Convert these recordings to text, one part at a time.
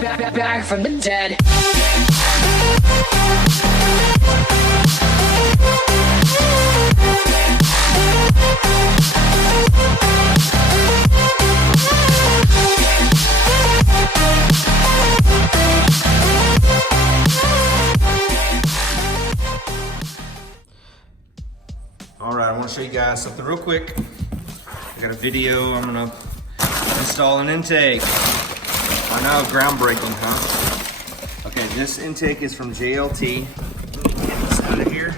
Back from the dead. All right, I want to show you guys something real quick. I got a video. I'm gonna install an intake. I know, groundbreaking, huh? Okay, this intake is from JLT. Let me get this out of here.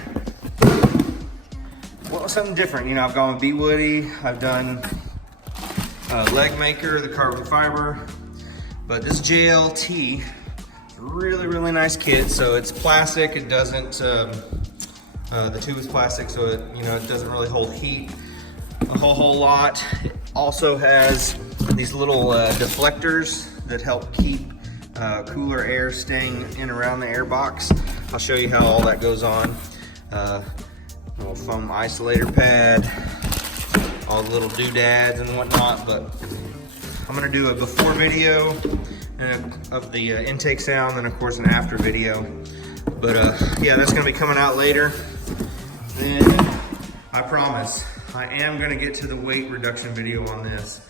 Well, something different. You know, I've gone with B Woody. I've done Leg Maker, the carbon fiber, but this JLT is a really, really nice kit. So it's plastic. It doesn't. The tube is plastic, so it doesn't really hold heat a whole lot. It also has these little deflectors that help keep cooler air staying in around the air box. I'll show you how all that goes on. Little foam isolator pad, all the little doodads and whatnot. But I'm gonna do a before video of the intake sound, and of course an after video. But yeah, that's gonna be coming out later. Then I promise I am gonna get to the weight reduction video on this.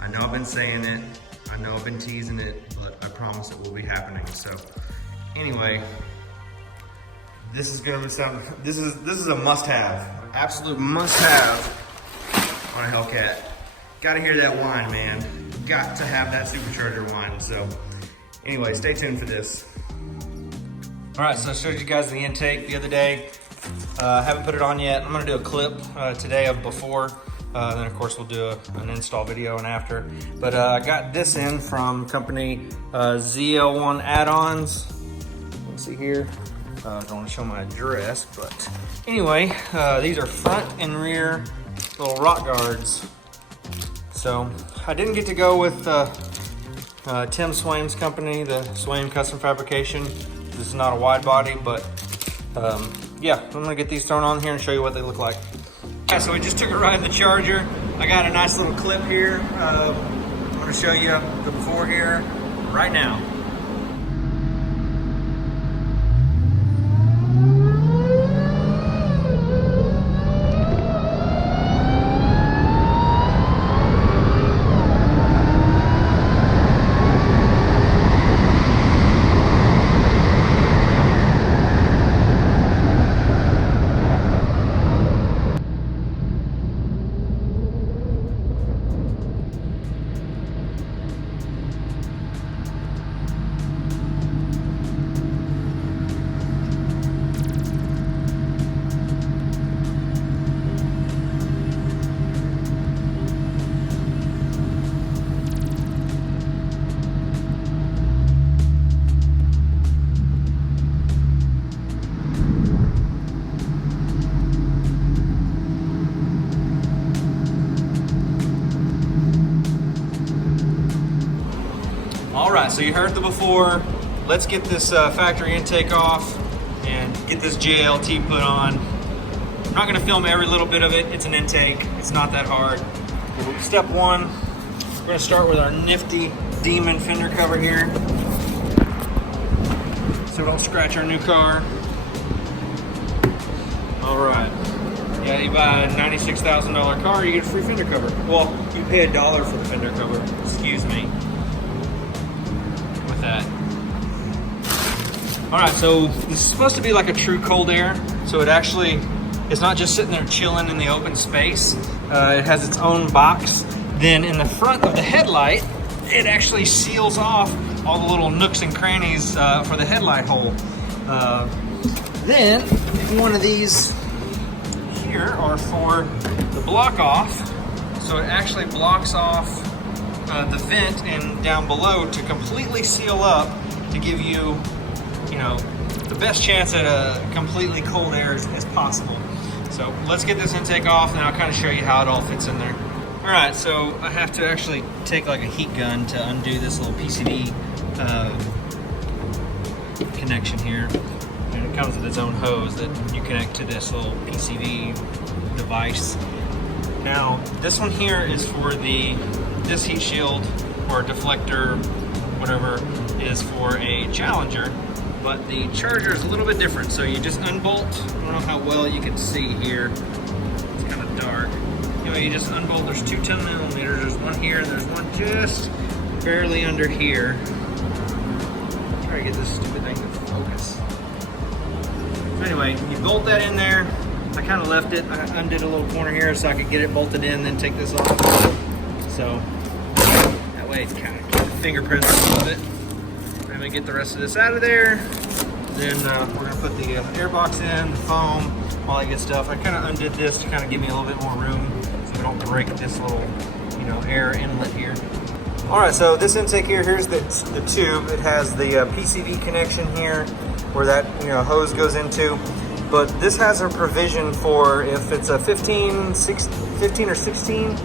I know I've been saying it, I know I've been teasing it, but I promise it will be happening. So anyway, this is gonna be something. This is a must-have, absolute must-have on a Hellcat. Got to hear that whine, man. Got to have that supercharger whine. So anyway, stay tuned for this. All right, so I showed you guys the intake the other day. Haven't put it on yet. I'm gonna do a clip today of before. Then of course we'll do an install video and after. But I got this in from company ZL1 add-ons. Let's see here. I don't want to show my address, but anyway, these are front and rear little rock guards. So I didn't get to go with Tim Swaim's company, the Swaim Custom Fabrication. This is not a wide body, but yeah, I'm gonna get these thrown on here and show you what they look like. Yeah, so we just took a ride in the Charger. I got a nice little clip here. I'm gonna show you the before here right now. So you heard the before. Let's get this factory intake off and get this JLT put on. I'm not gonna film every little bit of it. It's an intake, it's not that hard. Step one, we're gonna start with our nifty Demon fender cover here, so we don't scratch our new car. All right, yeah, you buy a $96,000 car, you get a free fender cover. Well, you pay $1 for the fender cover, excuse me. That. All right, so this is supposed to be like a true cold air. So it's not just sitting there chilling in the open space. It has its own box. Then in the front of the headlight, it actually seals off all the little nooks and crannies for the headlight hole. Then one of these here are for the block off. So it actually blocks off the vent and down below to completely seal up to give you, the best chance at a completely cold air as possible. So let's get this intake off and I'll kind of show you how it all fits in there. All right, so I have to actually take like a heat gun to undo this little PCV connection here. And it comes with its own hose that you connect to this little PCV device. Now, this one here is for this heat shield or deflector, whatever, is for a Challenger, but the Charger is a little bit different. So you just unbolt. I don't know how well you can see here. It's kind of dark. Anyway, you just unbolt. There's two 10mm. There's one here, and there's one just barely under here. Try to get this stupid thing to focus. So anyway, you bolt that in there. I kind of left it. I undid a little corner here so I could get it bolted in, then take this off. So that way it's kind of keep the fingerprints of it. I'm gonna get the rest of this out of there. Then we're gonna put the air box in, the foam, all that good stuff. I kind of undid this to kind of give me a little bit more room so we don't break this little, air inlet here. All right, so this intake here, here's the tube. It has the PCV connection here where that hose goes into. But this has a provision for if it's a 15 or 16.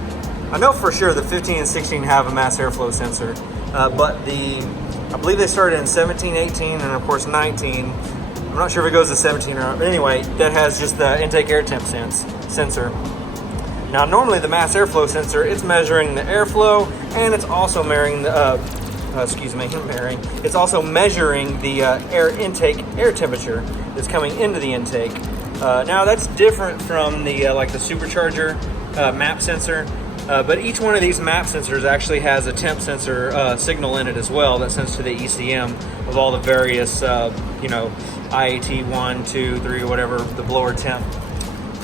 I know for sure the 15 and 16 have a mass airflow sensor, but I believe they started in 17, 18, and of course 19. I'm not sure if it goes to 17 or not, but anyway, that has just the intake air temp sensor. Now, normally the mass airflow sensor, it's measuring the airflow, and it's also measuring the, it's also measuring the air intake air temperature that's coming into the intake. Now that's different from the like the supercharger map sensor. But each one of these map sensors actually has a temp sensor signal in it as well that sends to the ECM of all the various, IAT 1, 2, 3, whatever, the blower temp.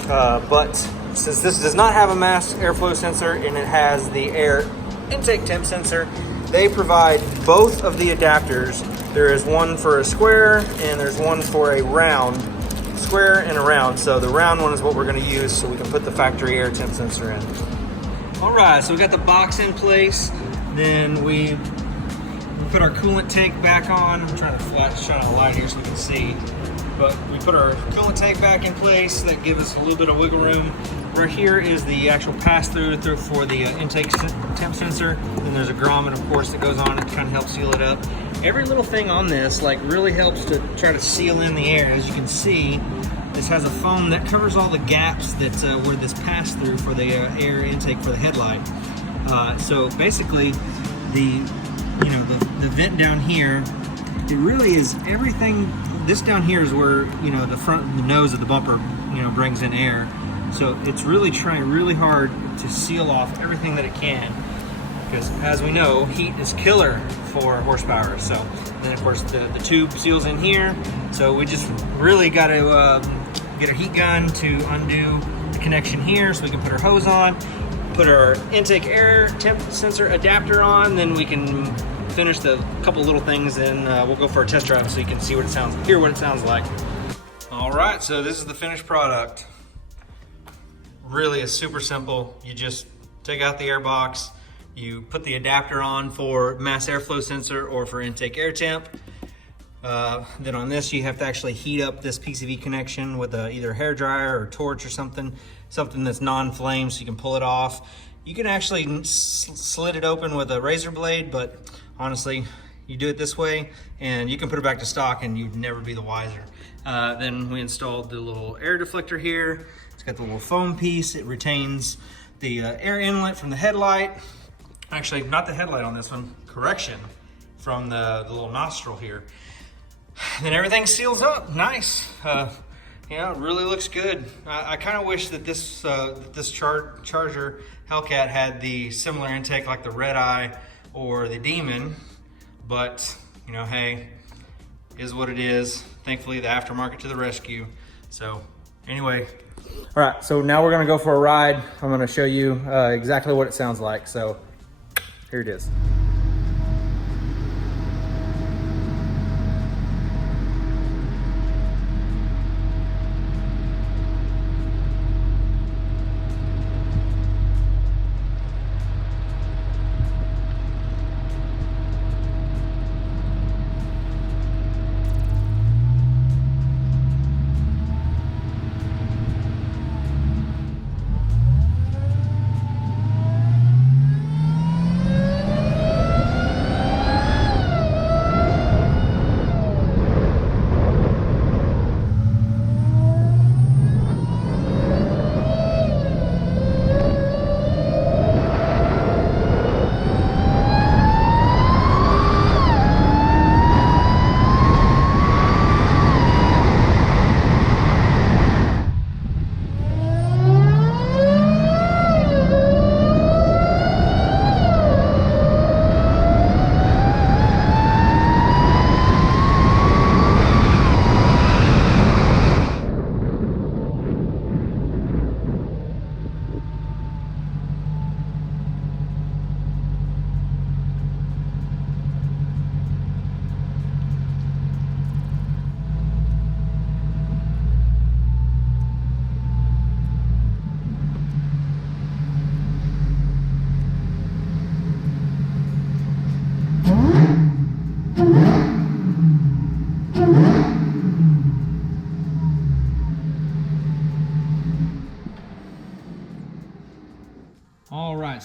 But since this does not have a mass airflow sensor and it has the air intake temp sensor, they provide both of the adapters. There is one for a square and there's one for a round. Square and a round. So the round one is what we're going to use so we can put the factory air temp sensor in. All right, so we got the box in place. Then we put our coolant tank back on. I'm trying to shine a light here so we can see. But we put our coolant tank back in place. That gives us a little bit of wiggle room. Right here is the actual pass-through for the intake temp sensor. Then there's a grommet, of course, that goes on it to kind of help seal it up. Every little thing on this really helps to try to seal in the air. As you can see, this has a foam that covers all the gaps that where this pass-through for the air intake for the headlight. So basically, the vent down here, it really is everything. This down here is where the nose of the bumper brings in air. So it's really trying really hard to seal off everything that it can, because as we know, heat is killer for horsepower. So then of course the tube seals in here. So we just really got to get a heat gun to undo the connection here so we can put our hose on, put our intake air temp sensor adapter on, then we can finish the couple little things, and we'll go for a test drive so you can see what it hear what it sounds like. All right, so this is the finished product. Really is super simple. You just take out the air box, you put the adapter on for mass airflow sensor or for intake air temp. Then on this, you have to actually heat up this PCV connection with either a hair dryer or torch or something that's non-flame so you can pull it off. You can actually slit it open with a razor blade, but honestly, you do it this way and you can put it back to stock and you'd never be the wiser. Then we installed the little air deflector here. It's got the little foam piece. It retains the air inlet from the headlight. Actually, not the headlight on this one, correction, from the little nostril here. Then everything seals up, nice. It really looks good. I kind of wish that this Charger Hellcat had the similar intake like the Red Eye or the Demon, but hey, is what it is. Thankfully, the aftermarket to the rescue. So anyway, all right, so now we're gonna go for a ride. I'm gonna show you exactly what it sounds like. So here it is.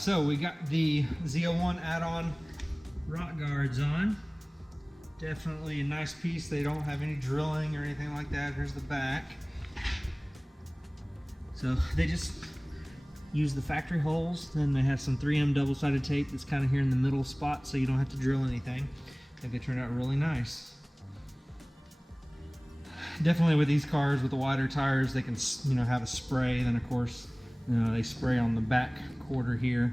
so we got the Z01 add-on rock guards on. Definitely a nice piece. They don't have any drilling or anything like that. Here's the back. So they just use the factory holes. Then they have some 3M double-sided tape that's kind of here in the middle spot, so you don't have to drill anything. I think they turned out really nice. Definitely with these cars with the wider tires, they can, you know, have a spray. Then of course, you know, they spray on the back quarter here.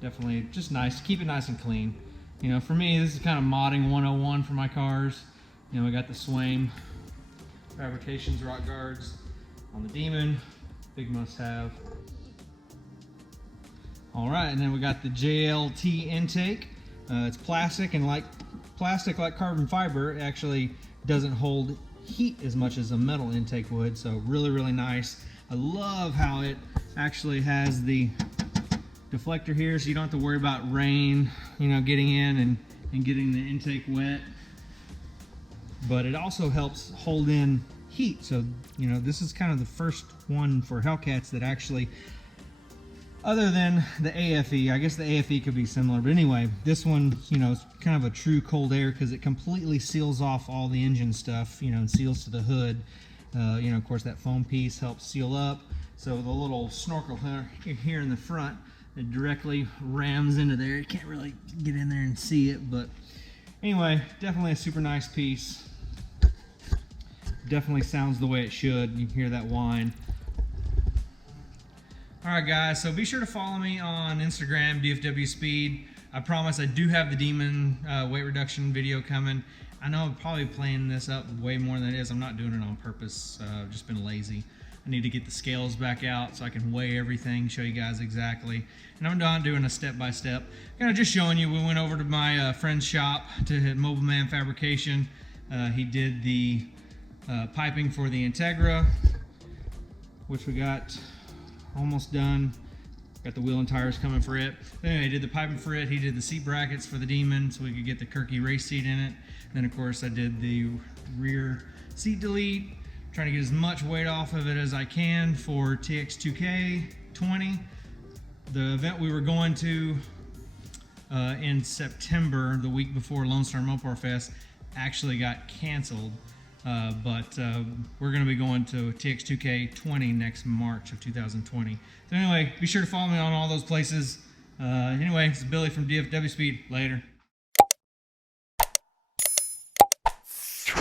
Definitely just nice. Keep it nice and clean. You know, for me, this is kind of modding 101 for my cars. You know, we got the Swaim Fabrications rock guards on the Demon. Big must-have. All right, and then we got the JLT intake. It's plastic, and like carbon fiber, it actually doesn't hold heat as much as a metal intake would. So really, really nice. I love how it actually has the deflector here, so you don't have to worry about rain, you know, getting in and getting the intake wet. But it also helps hold in heat. So, you know, this is kind of the first one for Hellcats that actually, other than the AFE, I guess the AFE could be similar, but anyway, this one, you know, is kind of a true cold air because it completely seals off all the engine stuff, you know, and seals to the hood. You know, of course, that foam piece helps seal up. So the little snorkel here in the front, it directly rams into there. You can't really get in there and see it, but anyway, definitely a super nice piece. Definitely sounds the way it should. You can hear that whine. All right, guys, so be sure to follow me on Instagram, DFW Speed. I promise I do have the Demon weight reduction video coming. I know I'm probably playing this up way more than it is. I'm not doing it on purpose. I've just been lazy. I need to get the scales back out so I can weigh everything, show you guys exactly. And I'm not doing a step-by-step. Kind of just showing you, we went over to my friend's shop to Mobile Man Fabrication. He did the piping for the Integra, which we got almost done. Got the wheel and tires coming for it. Anyway, he did the piping for it. He did the seat brackets for the Demon so we could get the Kirky race seat in it. Then of course I did the rear seat delete, trying to get as much weight off of it as I can for TX2K 20. The event we were going to in September, the week before Lone Star Mopar Fest, actually got canceled. But we're going to be going to TX2K 20 next March of 2020. So anyway, be sure to follow me on all those places. Anyway, this is Billy from DFW Speed. Later.